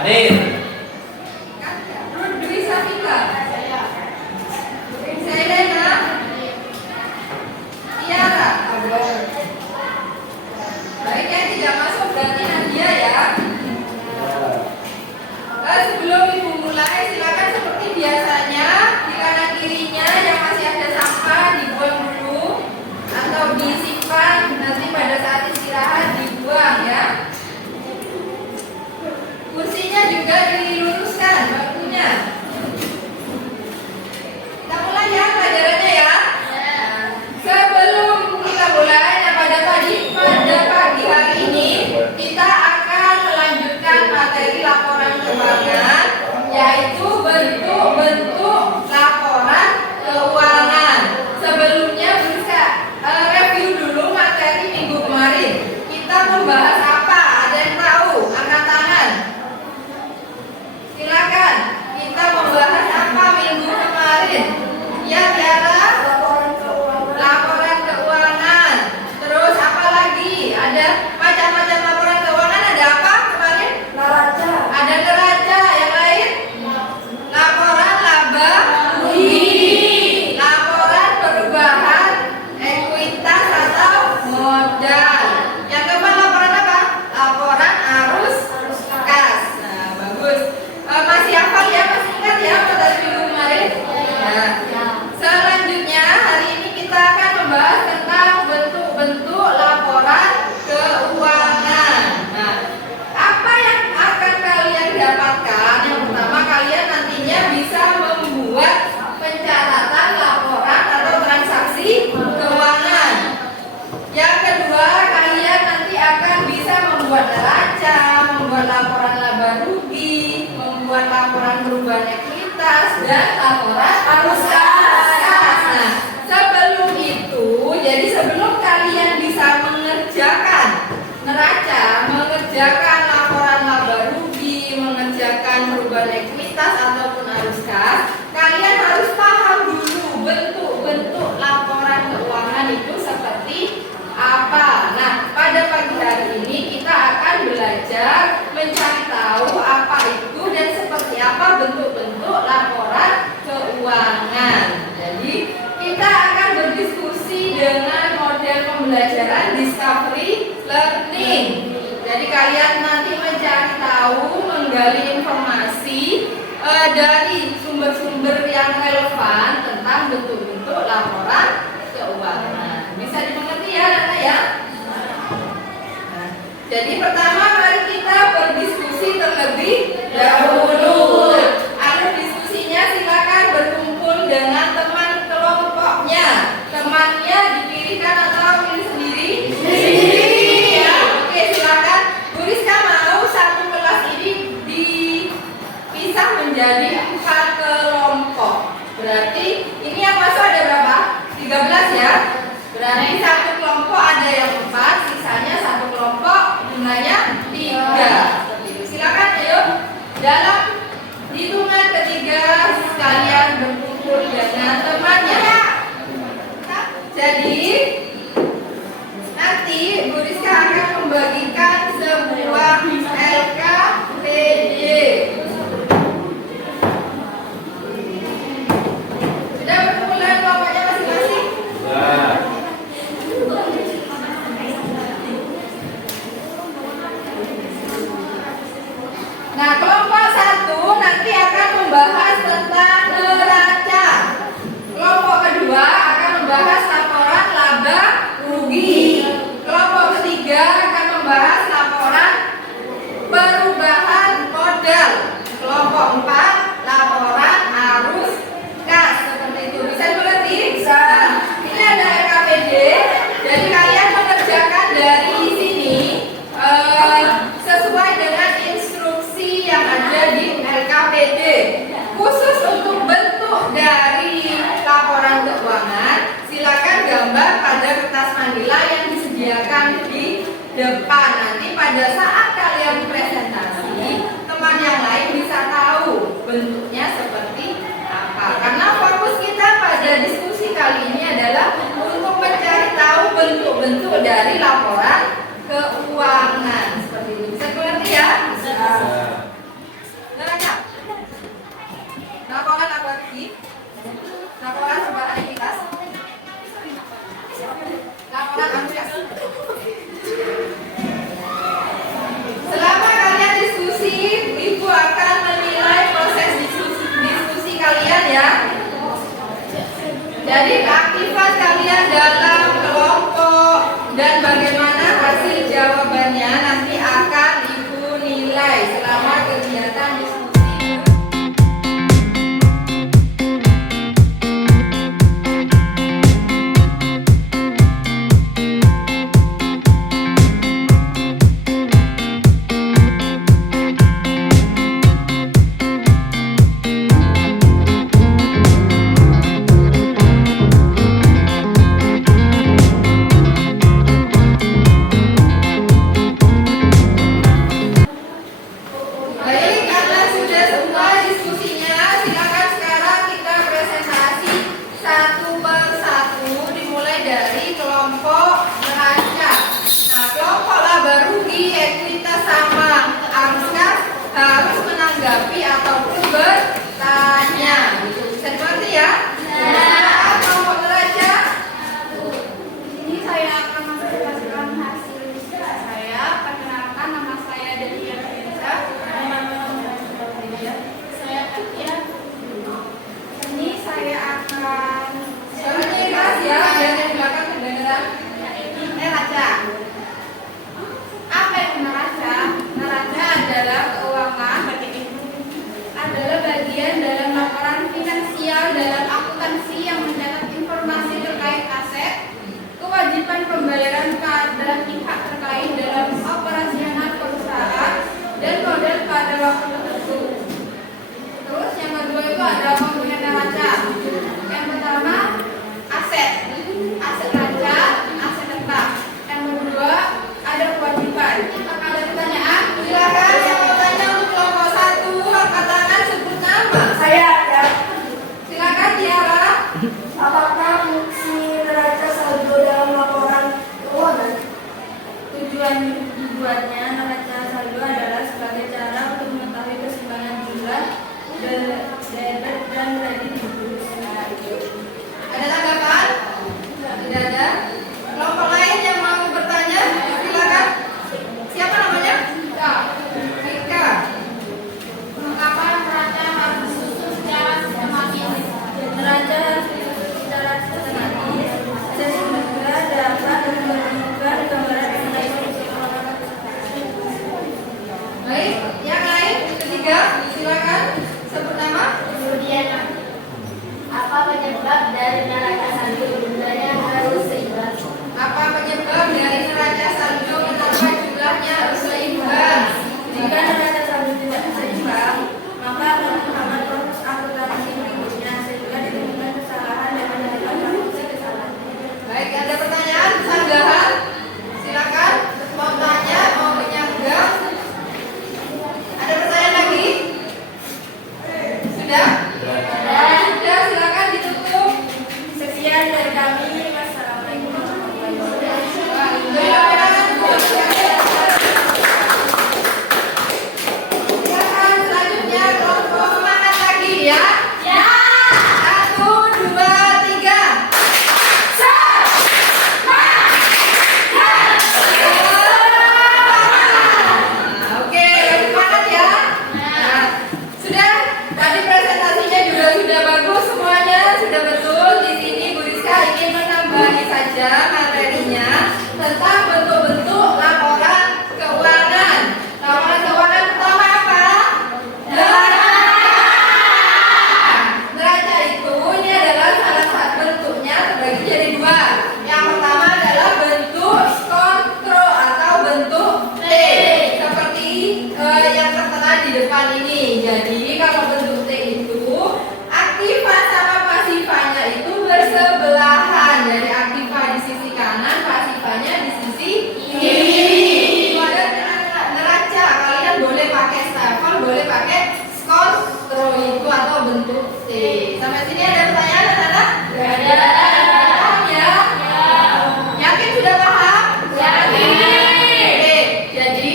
Hadir. Dwi Safika. Selena. Tiara. Baik, yang tidak masuk berarti Nadia ya. Sebelum ibu mulai, silakan seperti biasanya di kanan kirinya yang masih ada sampah dibuang dulu atau disimpan, nanti pada saat istirahat dibuang ya. Kursinya juga diluruskan bangkunya. Kita mulai ya pelajarannya ya. Sebelum kita mulai, pada pagi hari ini kita akan melanjutkan materi laporan keuangan, yaitu bentuk-bentuk laporan keuangan. Sebelumnya bisa review dulu materi minggu kemarin. Kita membahas apa? Ada yang tahu? Angkat tangan. Silakan. Kita membahas apa minggu kemarin? Ya, Tiara. Laporan keuangan. Terus apa lagi? Ada macam-macam laporan keuangan. Ada apa kemarin? Neraca. Ada neraca. Yang lain? Laporan laba rugi. Laporan perubahan ekuitas atau modal. Yang keempat laporan apa? Laporan arus kas. Nah, bagus. Masih hafal ya? Masih ingat ya materi minggu kemarin? Nah, selanjutnya hari ini kita akan membahas tentang bentuk-bentuk laporan keuangan. Nah, apa yang akan kalian dapatkan? Yang pertama, kalian nantinya bisa membuat pencatatan laporan atau transaksi keuangan. Yang kedua, kalian nanti akan bisa membuat neraca, membuat laporan laba rugi, membuat laporan perubahan ekuitas, dan laporan arus kas. Nah, sebelum itu, jadi sebelum kalian bisa mengerjakan neraca, mengerjakan laporan laba rugi, mengerjakan perubahan ekuitas ataupun arus kas, kalian harus paham dulu bentuk-bentuk laporan keuangan itu seperti apa. Nah, pada pagi hari ini kita akan belajar mencari tahu apa itu dan seperti apa bentuk-bentuk laporan keuangan. Jadi, kita akan berdiskusi dengan model pembelajaran discovery learning. Jadi kalian nanti mencari tahu, menggali informasi dari sumber-sumber yang relevan tentang bentuk-bentuk laporan keuangan. Bisa dimengerti ya, Nana ya? Nah, jadi pertama mari kita berdiskusi terlebih dahulu. Alur diskusinya silakan berkumpul dengan teman kelompoknya. Temannya dipilihkan atau pilih sendiri? Sendiri ya. Oke, silakan. Bu Rizka mau satu kelas ini dipisah menjadi 4 kelompok. Berarti ini yang masuk ada berapa? 13 ya. Berarti satu kelompok ada yang 4, sisanya satu kelompok jumlahnya 3. Silakan ayo. Dalam hitungan ketiga sekalian berkumpul dengan temannya. Jadi nanti Bu Rizka akan membagikan sebuah LKPD. Sudah berkumpul dengan kelompoknya masing-masing? Nah, kelompok 1 nanti akan membahas tentang neraca. Kelompok kedua akan membahas laporan laba rugi. Kelompok ketiga akan membahas laporan perubahan modal. Kelompok 4 laporan arus kas. Seperti itu. Bisa dimengerti? Bisa. Ini ada LKPD. Jadi kalian mengerjakan dari sini sesuai dengan instruksi yang ada di LKPD. Khusus untuk bentuk dari laporan keuangan, silakan gambar pada kertas manila yang disediakan di depan. Nanti pada saat kalian presentasi, teman yang lain bisa tahu bentuknya seperti apa. Karena fokus kita pada diskusi kali ini adalah untuk mencari tahu bentuk-bentuk dari laporan keuangan. Seperti itu. Bisa mengerti ya? Bisa. Baik, yang lain ketiga, silakan sebut nama. Kemudian, apa penyebab dari neraca saldo jumlahnya harus seimbang? Apa penyebab dari neraca saldo kenapa jumlahnya harus seimbang? Jika neraca saldo tidak seimbang, maka akan menghambat proses akuntansi berikutnya sehingga ditemukan kesalahan dan mendapatkan fungsi kesalahan. Baik, ada pertanyaan, sanggahan? Silakan, mau tanya, mau menyanggah? Ada pertanyaan lagi? Sudah? Sudah, silakan ditutup. Sekian dari kami. Wassalamualaikum warahmatullahi wabarakatuh. Silakan selanjutnya kelompok semangat lagi ya. Ya. 1, 2, 3. Oke, semangat ya. Nah, sudah tadi presentasinya juga sudah bagus semuanya, sudah betul. Di sini Bu Rizka ingin menambahi saja materinya tentang bentuk-bentuk laporan keuangan. Laporan keuangan pertama apa? Neraca itu ini adalah salah satu bentuknya terbagi jadi dua. Yang pertama adalah bentuk kontrol atau bentuk T, seperti yang tertera di depan ini. Jadi kalau bentuk T itu aktiva sama pasifanya itu bersebelahan. Dari aktiva di sisi kanan, pasifanya di sisi kiri. Pada neraca kalian boleh pakai stafel, boleh pakai kontrol itu atau bentuk T. Sampai sini ada pertanyaan, anak-anak? Ada. Paham ya? Yakin sudah paham? Yakin. Oke, jadi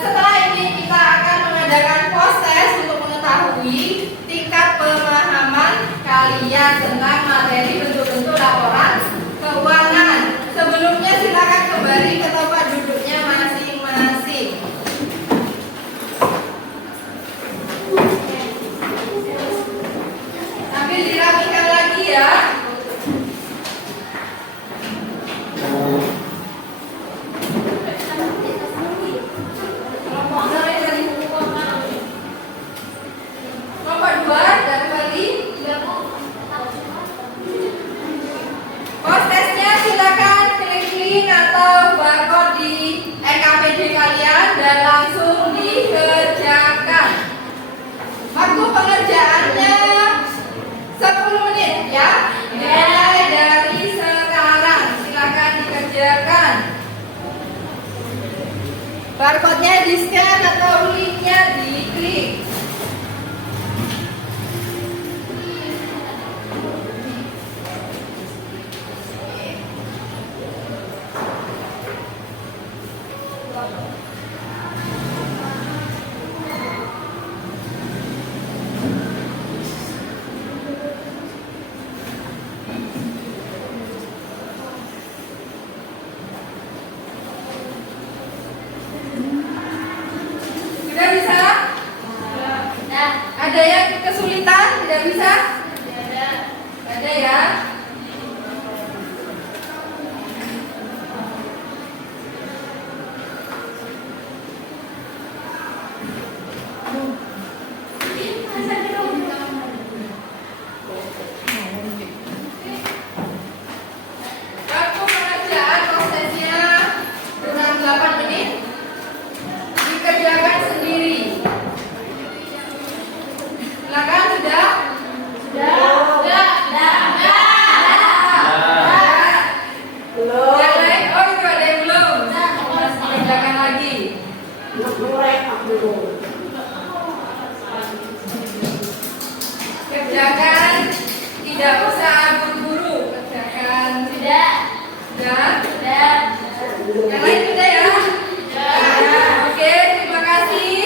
setelah ini kita akan mengadakan post test untuk mengetahui tingkat pemahaman kalian tentang materi bentuk-bentuk laporan keuangan. Sebelumnya silakan kembali ke tempat duduknya masing-masing. Sambil dirapikan lagi ya. Nomor 2 dari Bali. Post testnya silakan klik link atau barcode di NKPD kalian dan langsung dikerjakan. Waktu pengerjaannya 10 menit ya. Mulai dari sekarang silakan dikerjakan. Barcode-nya di-scan atau linknya diklik. Sudah bisa? Ada yang kesulitan? Tidak bisa? Ada ya? Waktu pengerjaan prosesnya dengan 8 menit dikerjakan sendiri. Silakan sudah? Yang lain? Oh itu ada yang belum. Kerjakan lagi. Kerjakan, tidak usah buru-buru. Kerjakan. Sudah? Yang lain sudah ya? Oke, terima kasih.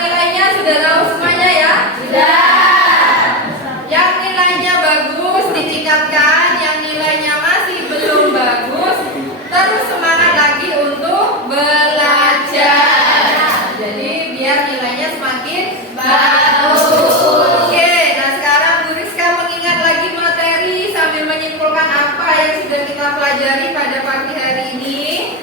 Nilainya sudah tahu semuanya ya? Yang nilainya bagus ditingkatkan, yang nilainya masih belum bagus terus semangat lagi untuk belajar. Jadi biar nilainya semakin bagus. Oke, nah sekarang Bu Rizka mengingat lagi materi sambil menyimpulkan apa yang sudah kita pelajari pada pagi hari ini.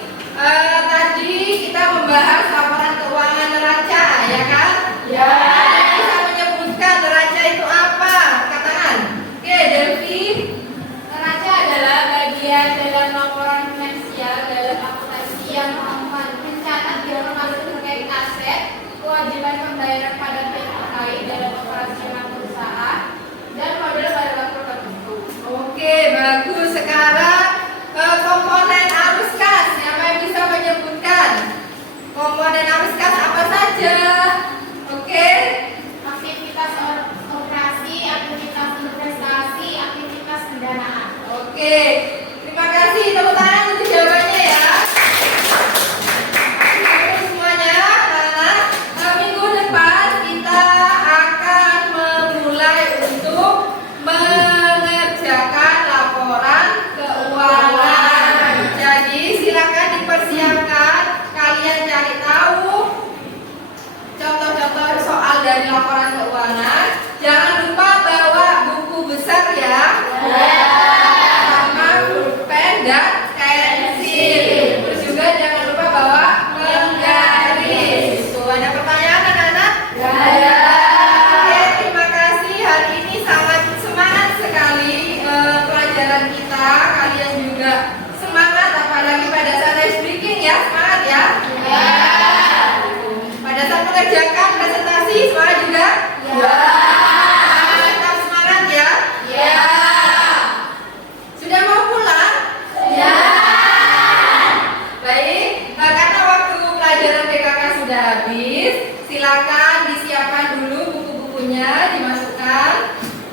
habis. Silakan disiapkan dulu buku-bukunya, dimasukkan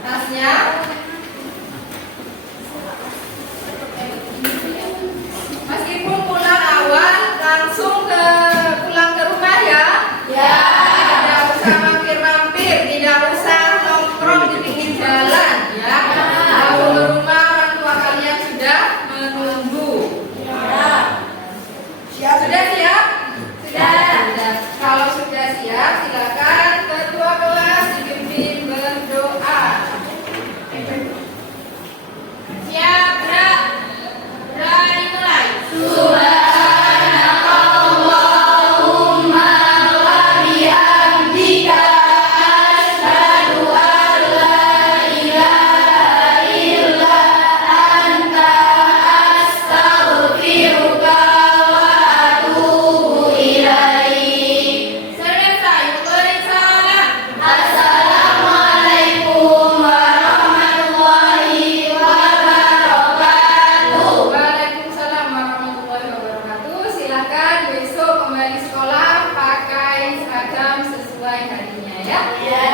tasnya. Meskipun pulang awal, langsung pulang ke rumah ya. Ya. Tidak usah mampir-mampir, tidak usah nongkrong di pinggir jalan ya. Kalau rumah orang tua kalian sudah menunggu. Sudah siap? Sudah. Kalau sudah siap, silakan ketua kelas dipimpin berdoa. Siap, Bra? Berani mulai. Selesai, beri salam. Waalaikumsalam warahmatullahi wabarakatuh. Silakan besok kembali sekolah pakai seragam sesuai harinya ya.